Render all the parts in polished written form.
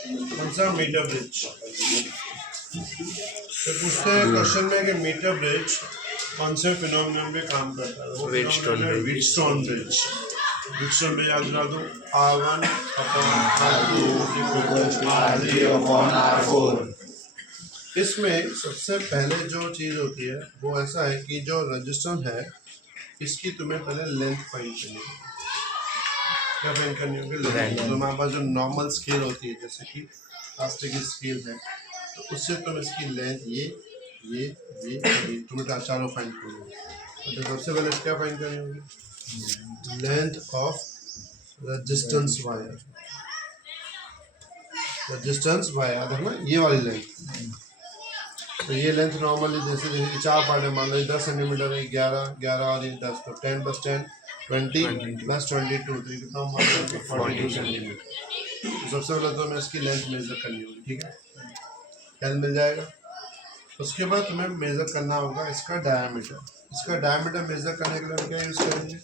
कौन सा metre bridge. तो पूछते हैं क्वेश्चन में कि मीटर ब्रिज कौन से फिनोमिनन पे काम करता है। वो Wheatstone bridge. Wheatstone bridge. Wheatstone bridge याद दिला दूँ R1 अपॉन R2 इसमें सबसे पहले जो चीज़ होती है वो ऐसा है कि जो रजिस्टेंस है इसकी तुम्हें पहले लेंथ फाइंड करनी होगी। क्या फाइंड करनी होगी? लेंथ। तो हमारे पास जो नॉर्मल स्केल होती है जैसे कि प्लास्टिक की स्केल है तो उससे तुम इसकी लेंथ ये तुम्हें चारों फाइंड करनी होगी। तो सबसे पहले क्या फाइंड करनी होगी? Length of resistance wire. Resistance wire देखना ये वाली लेंथ। तो ये लेंथ नॉर्मली जैसे चार पार्ट है, मान लो 10 सेंटीमीटर है, 11 और ये 10 तो 10 + 10 20 + 22 तो कितना 42 सेंटीमीटर। तो सबसे पहले तो हमें इसकी लेंथ मेजर करनी होगी, ठीक है, एल मिल जाएगा। उसके बाद तुम्हें मेजर करना होगा इसका डायमीटर। इसका डायमीटर मेजर करने के लिए क्या यूज़ करेंगे?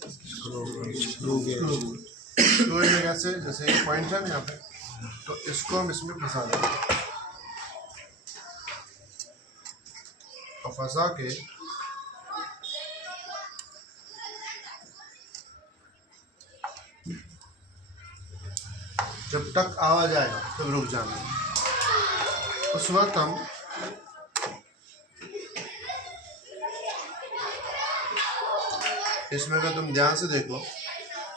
स्क्रू में कैसे, जैसे ये पॉइंट है ना यहाँ पे, तो इसको हम इसमें फंसा देंगे और फंसा के जब तक आवाज आएगा तब रुक जाना। उस वक्त हम इसमें अगर तुम ध्यान से देखो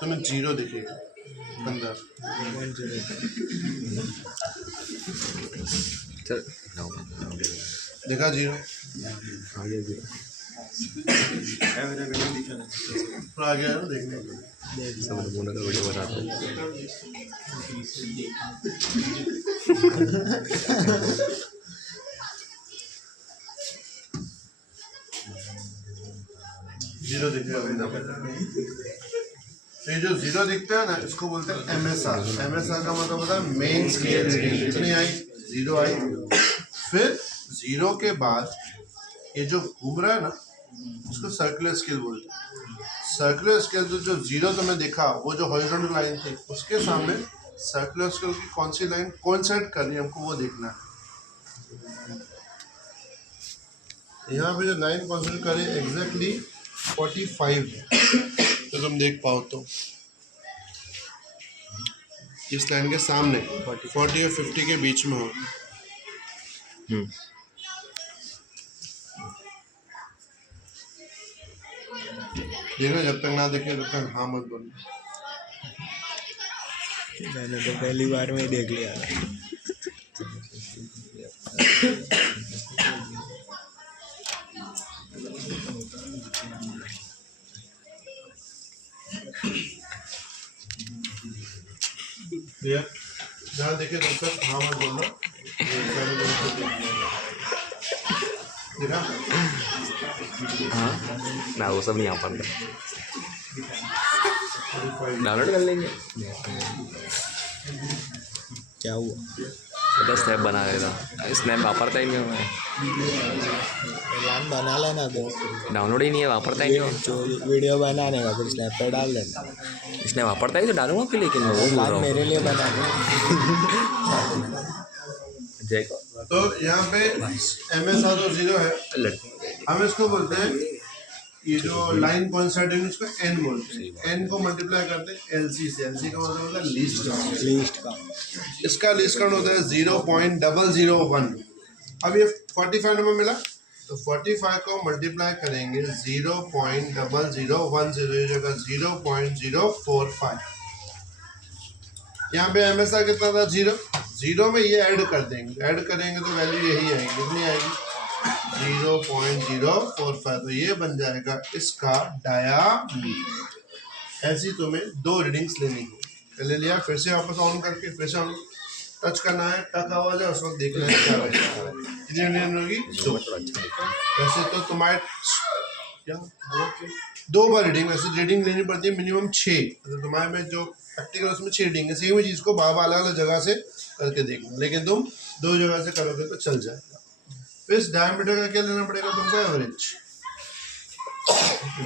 तुम्हें 0 दिखेगा अंदर। देखा 0? आ गया है देखने को। वीडियो बनाते हैं। 0 दिखेगा। ये जो 0 दिखता है ना इसको बोलते हैं MSR। MSR का मतलब होता है मेन स्केल रीडिंग। कितनी आई? 0 आई। फिर 0 के बाद ये जो घूम रहा है ना उसको सर्कुलर स्केल बोलते हैं। सर्कुलर स्केल जो 0 तुम्हें दिखा वो जो हॉरिजॉन्टल लाइन थी उसके सामने सर्कुलर स्केल की कौन सी लाइन कोइंसाइड कर रही है हमको वो देखना है। यहाँ पे जो लाइन कोइंसाइड कर रही है एग्जैक्टली 45 तो तुम देख पाओ तो इस लाइन के सामने 40 और 50 के बीच में हो। देखो जब तक ना देखे तब तक हाँ मत बोलो। मैंने तो पहली बार में ही देख लिया था। जहाँ देखे तब तक हाँ मत बोलना। देखा? हाँ ना वो सब नहीं आ पाता। डाउनलोड कर लेंगे। क्या हुआ? तो स्नैप बना रहे था। स्नैप वापरता ही नहीं हूँ मैं। प्लान बना लेना तो डाउनलोड ही नहीं है, वापरता ही नहीं हूँ। जो वीडियो बनाने का फिर स्नैप पे डाल देना। इसने वापरता ही तो डालूंगा कि, लेकिन मैं वो बोल रहा प्लान हूँ मेरे लिए बना दे। तो यहाँ पे MSR जो 0 है हम इसको बोलते हैं, ये जो लाइन कोइंसाइडिंग इसको N बोलते हैं। N को मल्टीप्लाई करते हैं LC से। LC का मतलब होता है लीस्ट का। इसका लीस्ट काउंट होता है 0.001। अब ये 45 नंबर मिला तो 45 को मल्टीप्लाई करेंगे 0.0010 जगह 0.045। यहाँ पे MSR कितना था? 0 में ये ऐड कर देंगे। ऐड करेंगे तो वैल्यू यही आएगी। कितनी आएगी? 0.045। तो ये बन जाएगा इसका डायामीटर। ऐसी तुम्हें 2 रीडिंग्स लेनी होगी। पहले लिया, फिर से वापस ऑन करके फिर से हम टच करना है, टक आवाज है उस वक्त देखना है क्या कितनी रीडिंग होगी? 2। वैसे तो तुम्हारे क्या 2 बार रीडिंग, वैसे रीडिंग लेनी पड़ती है मिनिमम 6। तो तुम्हारे में जो प्रैक्टिकल उसमें 6 रीडिंग है। सेम ही चीज़ को बार-बार अलग-अलग जगह से करके देखना, लेकिन तुम 2 जगह से करोगे तो चल जाएगा। फिर इस डायमीटर का क्या लेना पड़ेगा तुमको? एवरेज।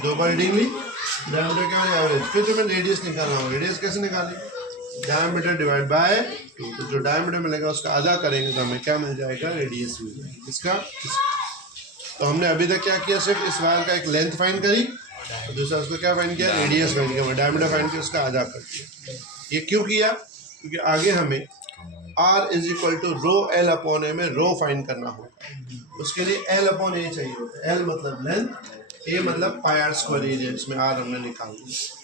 2 बार रीडिंग ली, डायमीटर क्या है? एवरेज। फिर तुम्हें रेडियस निकालना होगा। रेडियस कैसे निकालेंगे? डायमीटर डिवाइड बाय 2, तो जो डायमीटर मिलेगा उसका आधा करेंगे तो हमें क्या मिल जाएगा, रेडियस मिल जाएगा इसका। तो हमने अभी तक क्या किया, सिर्फ इस वायर का एक लेंथ फाइंड करी और दूसरा उसको क्या फाइंड किया, रेडियस फाइंड किया, डायमीटर फाइंड किया, उसका आधा कर दिया। ये क्यों किया, क्योंकि आगे हमें R is equal to rho L upon A में रो फाइंड करना होगा। उसके लिए एल अपॉन ए चाहिए होता है। एल मतलब लेंथ, ए मतलब पाई आर स्क्वायर एरिया, इसमें आर हमने निकाल दिया।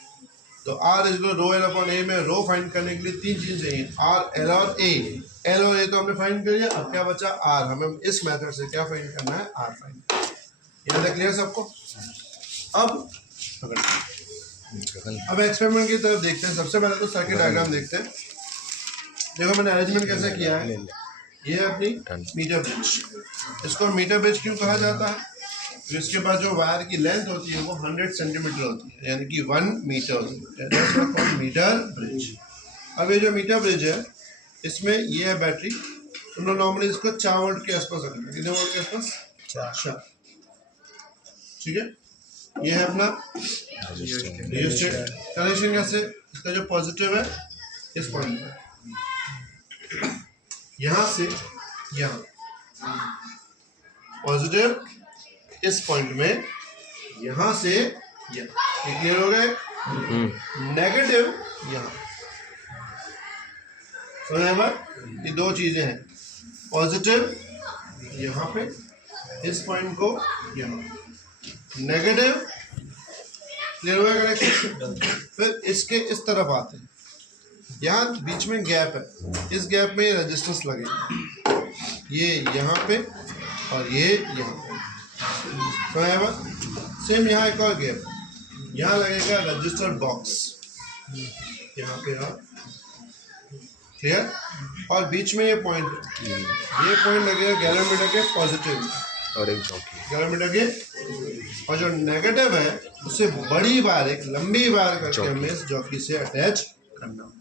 तो R is equal rho L upon A में रो फाइंड करने के लिए तीन चीज चाहिए, आर, एल और ए। एल और ए तो हमने फाइंड कर लिया, अब क्या बचा, आर। हमें इस मेथड से क्या फाइंड करना है, आर फाइंड। याद है क्लियर सबको? अब एक्सपेरिमेंट की तरफ देखते हैं। सबसे पहले तो सर्किट डायग्राम देखते हैं। देखो मैंने अरेंजमेंट कैसे किया है, ये है अपनी मीटर ब्रिज। इसको मीटर ब्रिज क्यों कहा जाता है, तो इसके बाद जो वायर की लेंथ होती है वो 100 सेंटीमीटर होती है, यानी कि 1 मीटर होती है, मीटर ब्रिज। अब ये जो मीटर ब्रिज है इसमें ये है बैटरी। तुम लोग नॉर्मली इसको 4 वोल्ट के आसपास रखना है। कितने वोल्ट के आसपास, 4। ठीक है, ये है अपना रियोस्टेट। कनेक्शन कैसे, इसका जो पॉजिटिव है इस पॉइंट पर, यहाँ से यहाँ, पॉजिटिव इस पॉइंट में, यहाँ से यहाँ। ये क्लियर हो गए? नेगेटिव यहाँ। ये दो चीजें हैं, पॉजिटिव यहाँ पे इस पॉइंट को यहाँ, नेगेटिव। क्लियर हुआ कनेक्शन? फिर इसके इस तरफ आते हैं, यहाँ बीच में गैप है, इस गैप में रेजिस्टेंस लगेगा, ये यहाँ पे और ये यहाँ पे। सेम यहाँ एक और गैप, यहाँ लगेगा रजिस्टर बॉक्स, यहाँ पे। क्लियर? और बीच में ये पॉइंट है, ये पॉइंट लगेगा गैलोमीटर के पॉजिटिव और एक चौकी गैलोमीटर के, और जो नेगेटिव है उससे बड़ी वायर, एक लंबी वायर करके हमें इस जॉकी से अटैच करना।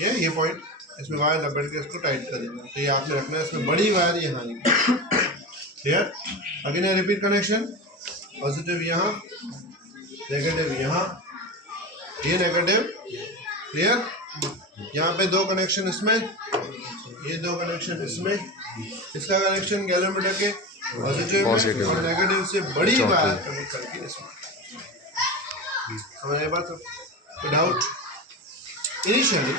ये पॉइंट, इसमें वायर लपेट के इसको टाइट कर देना। तो ये आपने रखना है, इसमें बड़ी वायर यहाँ। क्लियर? अगेन है रिपीट कनेक्शन, पॉजिटिव यहाँ, नेगेटिव यहाँ, ये नेगेटिव। क्लियर? यहाँ पे दो कनेक्शन इसमें, ये दो कनेक्शन इसमें, इसका कनेक्शन गैलोमीटर के पॉजिटिव में और नेगेटिव से बड़ी वायर कनेक्ट करके इसमें। समझ आई बात? तो डाउट इनिशियली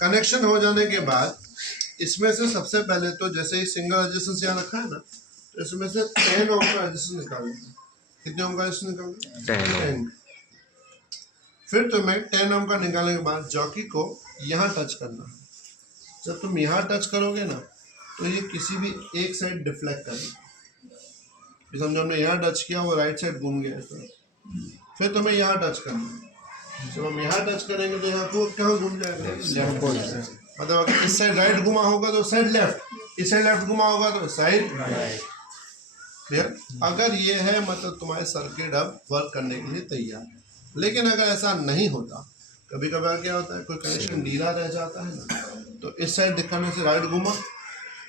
कनेक्शन हो जाने के बाद इसमें से सबसे पहले तो जैसे ही सिंगल रेजिस्टेंस यहाँ रखा है ना, तो इसमें से 10 ओम का रेजिस्टेंस निकालना। कितने ओम का रेजिस्टेंस निकालना? 10। फिर तुम्हें 10 ओम का निकालने के बाद जॉकी को यहाँ टच करना। जब तुम यहाँ टच करोगे ना तो ये किसी भी एक साइड डिफ्लेक्ट करेगा। समझो हमने यहाँ टच किया, वो राइट साइड घूम गया इस तरफ। फिर तुम्हें यहाँ टच करना, जब हम यहाँ टच करेंगे तो यहाँ को कहाँ घूम जाएगा, लेफ्ट। मतलब अगर इस साइड राइट घुमा होगा तो साइड लेफ्ट, इस साइड लेफ्ट घुमा होगा तो साइड राइट। क्लियर? अगर ये है मतलब तुम्हारे सर्किट अब वर्क करने के लिए तैयार है। लेकिन अगर ऐसा नहीं होता, कभी कभार क्या होता है, कोई कनेक्शन ढीला रह जाता है ना, तो इस साइड दिखाने से राइट घुमा,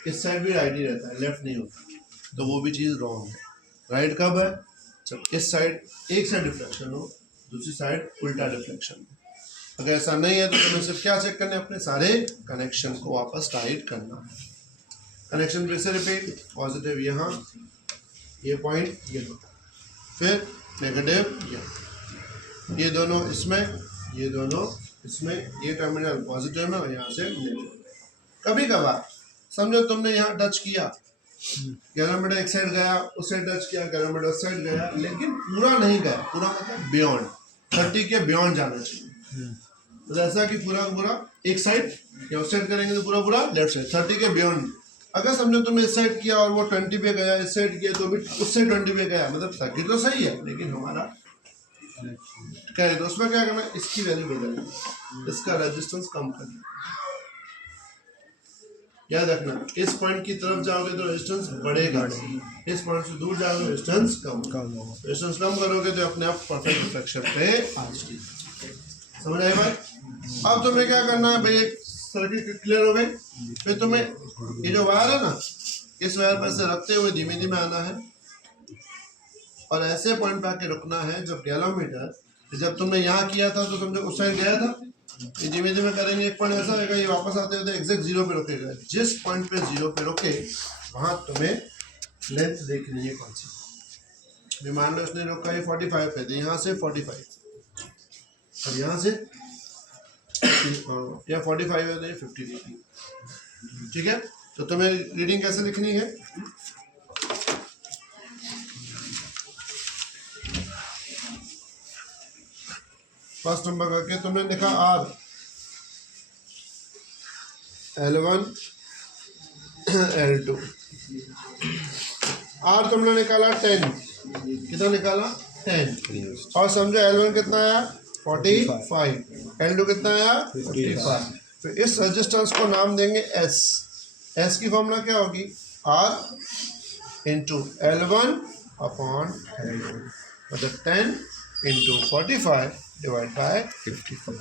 इस साइड भी राइट ही रहता है, लेफ्ट नहीं होता, तो वो भी चीज़ रॉन्ग है। राइट कब है? जब इस साइड एक साइड डिफ्लेक्शन हो, दूसरी साइड उल्टा डिफ्लेक्शन हो। अगर ऐसा नहीं है तो तुम्हें सिर्फ क्या चेक करना है, अपने सारे कनेक्शन को वापस टाइट करना है। कनेक्शन फिर से रिपीट, पॉजिटिव यहाँ, ये पॉइंट यहाँ, फिर नेगेटिव यहाँ, ये दोनों इसमें, ये दोनों इसमें, ये टर्मिनल पॉजिटिव में और यहाँ से नेगेटिव। कभी कभार समझो तुमने यहाँ टच किया, गैलोमीटर एक साइड गया, उस साइड टच किया, गैलोमीटर उस साइड गया, लेकिन पूरा नहीं गया, पूरा मतलब बियॉन्ड 30 के बियॉन्ड जाना चाहिए। तो ऐसा कि पूरा पूरा एक साइड या उस साइड करेंगे तो पूरा पूरा लेफ्ट साइड 30 के बियॉन्ड। अगर समझो तुमने इस साइड किया और वो 20 पे गया, इस साइड किया तो भी उस साइड 20 पे गया, मतलब सर्किट तो सही है लेकिन हमारा क्या है, तो उसमें क्या करना है, इसकी वैल्यू बदलनी, इसका रेजिस्टेंस कम करना। याद रखना, इस पॉइंट की तरफ जाओगे तो रेजिस्टेंस बढ़ेगा, इस पॉइंट से दूर जाओगे तो रेजिस्टेंस कम होगा। रेजिस्टेंस कम करोगे तो अपने आप परफेक्ट रिफ्लेक्शन पे आ जाएगी। समझ आए बात? अब तुम्हें क्या करना है भाई, एक सर्किट क्लियर हो गई। फिर तुम्हें ये जो वायर है ना, इस वायर पर से रखते हुए धीमे धीमे आना है और ऐसे पॉइंट पे आके रुकना है जब गैलोमीटर, जब तुमने यहाँ किया था तो समझो उस साइड गया था, ये धीमे धीमे करेंगे, एक पॉइंट ऐसा होगा, ये वापस आते हुए एग्जैक्ट जीरो पे रुकेगा। जिस पॉइंट पे जीरो पे रुके वहां तुम्हें लेंथ देखनी है कौन सी। मान लो इसने रोका है 45 पे, तो यहाँ से 45 और यहाँ से या 45 है तो ये 50 लिखनी। ठीक है, तो तुम्हें रीडिंग कैसे लिखनी है, फर्स्ट नंबर करके तुमने लिखा R L1 L2, R तुमने निकाला 10, कितना निकाला 10, और समझो L1 कितना आया 45, L2 कितना आया 55। फिर इस रेजिस्टेंस को नाम देंगे S, S की फॉर्मूला क्या होगी, R into L1 upon L2, मतलब 10 इंटू 45 डिवाइड बाय 55।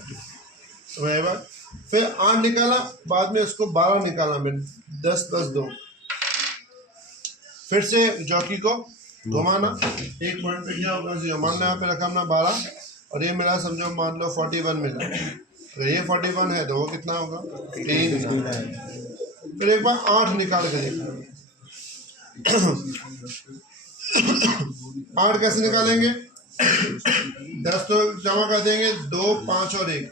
समझ बात? फिर 8 निकाला, बाद में इसको 12 निकाला मैंने, 10 + 2। फिर से जॉकी को घुमाना, एक पॉइंट पे क्या होगा, जो मान लो यहाँ पे रखा हमने 12 और ये मिला समझो मान लो 41 मिला, अगर ये 41 है तो वो कितना होगा 3। फिर एक बार 8 निकाल के देखा, 8 कैसे निकालेंगे, 10 तो जमा कर देंगे, 2 5 और 1,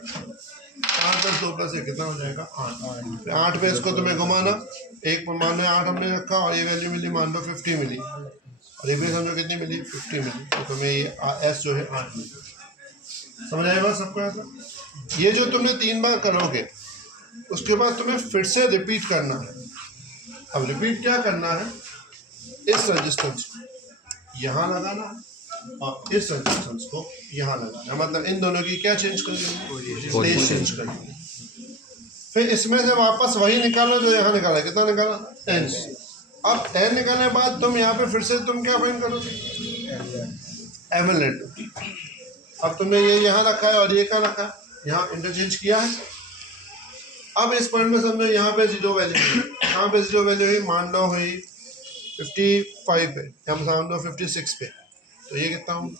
5 + 2 + 1 कितना हो जाएगा 8। 8 पे इसको तुम्हें घुमाना, एक मान लो 8 हमने रखा और ये वैल्यू मिली मान लो 50 मिली, और ये भी समझो कितनी मिली 50 मिली, तो तुम्हें ये S जो है 8 मिली। समझ आएगा सबको ऐसा? ये जो तुमने 3 बार करोगे उसके बाद तुम्हें फिर से रिपीट करना है। अब रिपीट क्या करना है, इस रेजिस्टेंस को यहाँ लगाना है और इस रेजिस्टेंस को यहाँ लगाना है, मतलब इन दोनों की क्या चेंज करेंगे, प्लेस चेंज करेंगे। फिर इसमें से वापस वही निकालो जो यहाँ निकाला, कितना निकाला 10। अब 10 निकालने के बाद तुम यहाँ पे फिर से तुम क्या फाइंड करोगे, M1L2। अब तुमने ये यहाँ रखा है और ये क्या रखा है, यहाँ इंटरचेंज किया है। अब इस पॉइंट में समझो यहाँ पे जीरो वैल्यू हुई, यहाँ पे जीरो वैल्यू हुई मान लो हुई 55 पे, या मान लो 56 पे, तो ये कितना होगा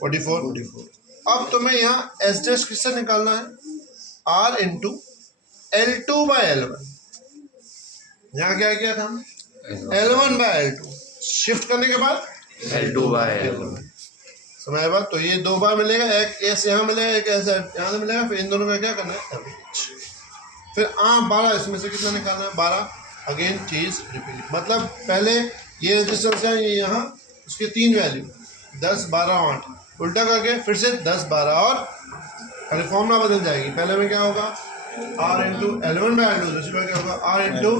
44। अब तुम्हें यहाँ S डैश किससे निकालना है, R इंटू L2/L1। यहाँ क्या किया था L1/L2, शिफ्ट करने के बाद L2/L1। समझ बात? तो ये 2 बार मिलेगा, एक S यहाँ मिलेगा, एक S यहाँ से मिलेगा, फिर इन दोनों का क्या करना है एवरेज। फिर 12 इसमें से कितना निकालना है 12, अगेन चीज रिपीट, मतलब पहले ये रेजिस्टेंस है, ये यहाँ उसके 3 वैल्यू 10 12 8, उल्टा करके फिर से 10 12 और खाली फॉर्मूला बदल जाएगी। पहले में क्या होगा R इंटू L1/L2, दूसरी बार क्या होगा R इंटू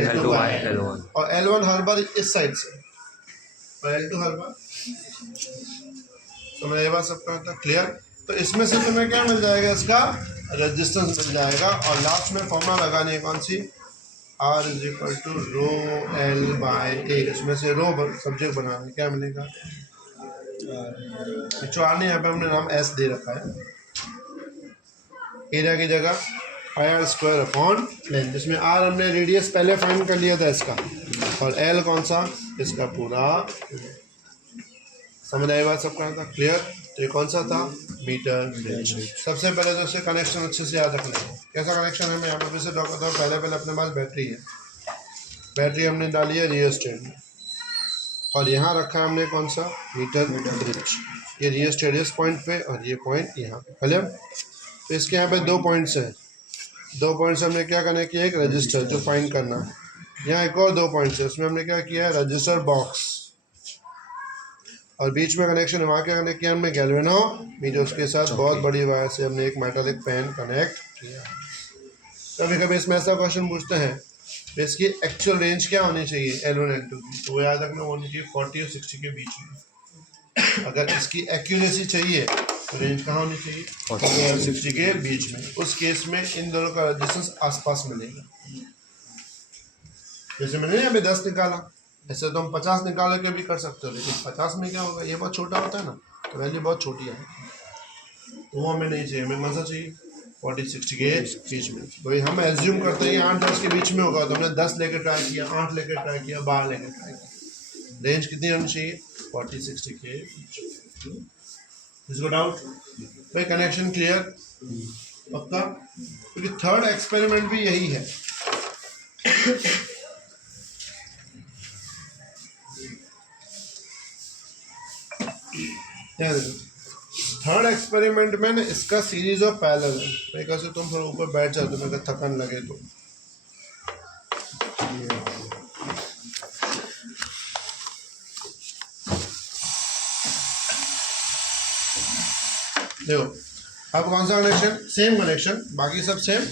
L2/L1, और L1 हर बार इस साइड से और L2 हर बार। तो मैं ये बात सबका था क्लियर। तो इसमें से तुम्हें क्या मिल जाएगा, इसका रेजिस्टेंस मिल जाएगा, और लास्ट में फॉर्मूला लगानी है कौन सी, R = ρL/A। इसमें से रो सब्जेक्ट बनाना है, क्या मिलेगा R नहीं, यहाँ पे हमने नाम S दे रखा है, एरिया की जगह πr² लेंथ, जिसमें R हमने रेडियस पहले फाइंड कर लिया था इसका, और L कौन सा, इसका पूरा। समझ आई बात सबका था क्लियर। तो ये कौन सा था, मीटर रेंज। सबसे पहले तो इससे कनेक्शन अच्छे से याद रखना है, कैसा कनेक्शन है मैं यहाँ पे फिर से ड्रॉ करता हूँ। पहले अपने पास बैटरी है, बैटरी हमने डाली है रियोस्टेट में, और यहाँ रखा है हमने कौन सा, मीटर ब्रिज। ये रियोस्टेट इस पॉइंट पे और ये पॉइंट यहाँ पे, भले। तो इसके यहाँ पे 2 पॉइंट्स हैं, 2 पॉइंट्स हमने क्या कनेक्ट किया, एक रजिस्टर जो फाइंड करना है। यहाँ एक और 2 पॉइंट्स है, उसमें हमने क्या किया है, रजिस्टर बॉक्स, और बीच में कनेक्शन है, वहाँ क्या कनेक्ट किया हमने, गैल्वेनोमीटर, उसके साथ बहुत बड़ी वायर से हमने एक मेटालिक पेन कनेक्ट किया। कभी कभी इसमें ऐसा क्वेश्चन पूछते हैं, तो इसकी एक्चुअल रेंज क्या होनी चाहिए L1 L2 की, तो वो याद रखना होनी चाहिए 40 और 60 के बीच में। अगर इसकी एक्यूरेसी चाहिए तो रेंज कहाँ होनी चाहिए, 40 और 60 के बीच में। उस केस में इन दोनों का रेजिस्टेंस आसपास मिलेगा। जैसे मैंने अभी 10 निकाला, ऐसे तो हम 50 निकाल के भी कर सकते हो, लेकिन 50 में क्या होगा, ये बहुत छोटा होता है ना, तो वैल्यू बहुत छोटी है, तो वो हमें नहीं चाहिए। हमें कौन सा चाहिए, 40-60 के बीच में। तो हम एज्यूम करते हैं कि 8-10 के बीच में होगा, तो हमने 10 लेकर ट्राई किया, 8 लेकर ट्राई किया, 12 लेकर ट्राई किया। रेंज कितनी होनी चाहिए, 40-60 के बीच में। इसको डाउट भाई, कनेक्शन क्लियर पक्का, क्योंकि थर्ड एक्सपेरिमेंट भी यही है। थर्ड एक्सपेरिमेंट में ना इसका सीरीज ऑफ पैरेलल है। मैं कैसे तुम थोड़ा ऊपर बैठ जाओ, तुम्हें थकन लगे तो। देखो अब कौन सा कनेक्शन, सेम कनेक्शन, बाकी सब सेम,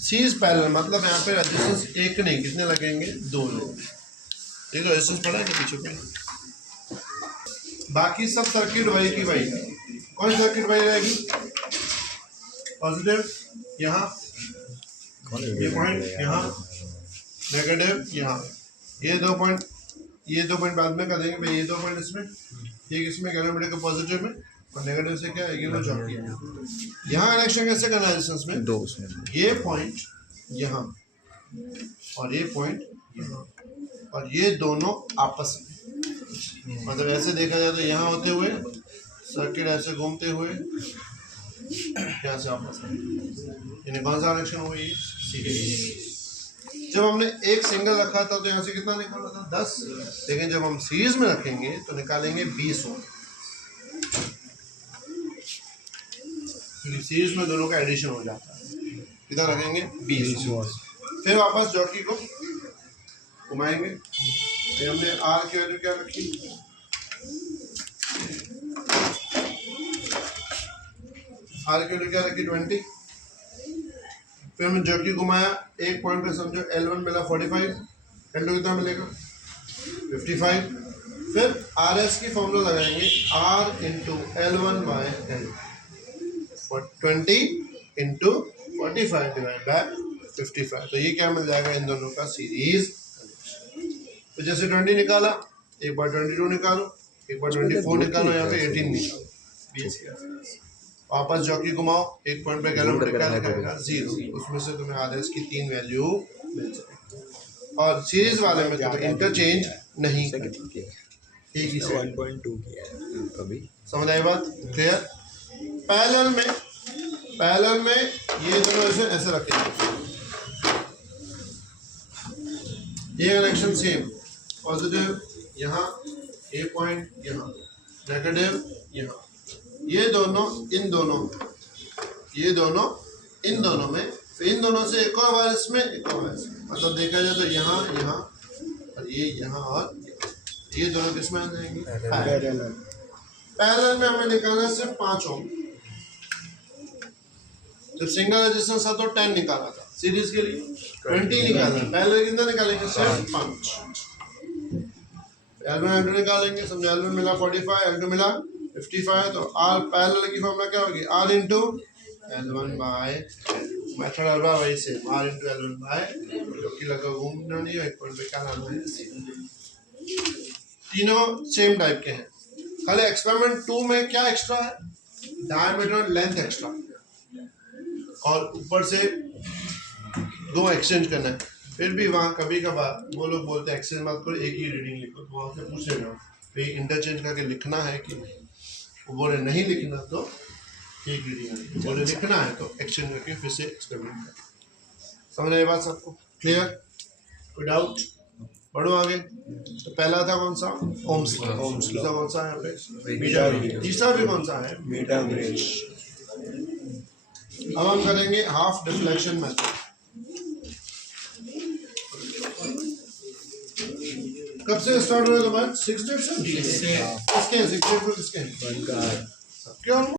सीरीज पैरेलल मतलब यहाँ पे रेजिस्टेंस एक नहीं, कितने लगेंगे, 2 लोग। देखो रेजिस्टेंस पड़ा है कि पीछे पड़ा, बाकी सब सर्किट वही की वही। कौन सी सर्किट वही रहेगी, पॉजिटिव यहाँ, ये पॉइंट यहाँ, नेगेटिव यहाँ, ये 2 पॉइंट बाद में कर देंगे भाई, ये 2 पॉइंट इसमें, ये किसमें, कैलोमीटर के पॉजिटिव में, और नेगेटिव से क्या है, ये चौक किया। यहाँ कनेक्शन कैसे करना है रेजिस्टेंस में, 2 उसमें, ये पॉइंट यहाँ और ये पॉइंट यहाँ, और ये दोनों आपस में, मतलब ऐसे देखा जाए तो यहाँ होते हुए सर्किट ऐसे घूमते हुए यहाँ से आपस में, यानी कौन सा कनेक्शन हुआ, ये सीरीज। जब हमने एक सिंगल रखा था तो यहाँ से कितना निकाला था, 10, लेकिन जब हम सीरीज में रखेंगे तो निकालेंगे 20 ओम, क्योंकि सीरीज में दोनों का एडिशन हो जाता है। कितना रखेंगे, 20 ओम। फिर वापस जॉकी को घुमाएंगे, फिर हमने आर की वैल्यू क्या रखी, आर की वैल्यू क्या रखी, 20। फिर हमने जॉकी घुमाया, एक पॉइंट पे समझो L1 मिला 45, L2 कितना मिलेगा, 55। फिर आर एस की फॉर्मूला लगाएंगे, R into L1 by L, 20 into 45 divide by 55, तो ये क्या मिल जाएगा, इन दोनों का सीरीज। तो जैसे 20 निकाला, एक बार 22 निकालो, एक बार 24 निकालो, यहाँ पे 18 निकालो, 20 वापस जॉकी घुमाओ, एक पॉइंट पे किलोमीटर क्या लिखाएगा, 0, उसमें से तुम्हें आरएस की 3 वैल्यू मिल जाएगी। और सीरीज वाले में तो इंटरचेंज नहीं करेंगे, एक ही 1.2 किया है कभी, समझ आई बात, क्लियर। पैरेलल में ये दोनों ऐसे रखेंगे, ये कनेक्शन सेम, पॉजिटिव यहाँ, ए पॉइंट यहाँ, नेगेटिव यहाँ, ये दोनों इन दोनों, ये दोनों इन दोनों में, फिर इन दोनों से एक और बार इसमें, एक और बार इसमें, मतलब देखा जाए तो यहाँ यहाँ और ये यहाँ, और ये दोनों किसमें आ जाएंगे, पैरेलल में हमें निकालना सिर्फ 5 ओम। जब सिंगल रेजिस्टेंस था तो 10 निकाला था, सीरीज के लिए 20 निकाला, पैरेलल कितना निकालेंगे, सिर्फ 5। L1 निकालेंगे, समझो L1 मिला 45, L2 मिला 55, तो R पैरेलल की फॉर्मूला क्या होगी, R into L1 bye, method अलवा वही से, R इंटू L1 बाय, क्योंकि लगा घूमना नहीं है, एक पॉइंट पे क्या लाना है, तीनों सेम टाइप के हैं। खाली एक्सपेरिमेंट 2 में क्या एक्स्ट्रा है, डायमीटर और लेंथ एक्स्ट्रा, और ऊपर से 2 एक्सचेंज करना है। फिर भी वहाँ कभी कभार वो लोग बोलते हैं एक्सचेंज मत करो, एक ही रीडिंग लिखो, तो वहाँ से पूछ लेना भाई इंटरचेंज करके लिखना है कि नहीं, वो बोले नहीं लिखना तो एक रीडिंग, बोले लिखना है तो एक्सचेंज करके फिर से एक्सपेरिमेंट करें। समझ आई बात सबको, क्लियर, कोई डाउट, बढ़ो आगे। तो पहला था कौन सा, ओम्स लॉ, दूसरा कौन सा है यहाँ पे, बीटा ब्रिज, तीसरा भी कौन सा है, बीटा ब्रिज। अब हम करेंगे हाफ डिफ्लेक्शन मेथड। कब से स्टार्ट हुआ तुम्हारा, 6 डेट से, किसके 6 डेट को किसके, क्यों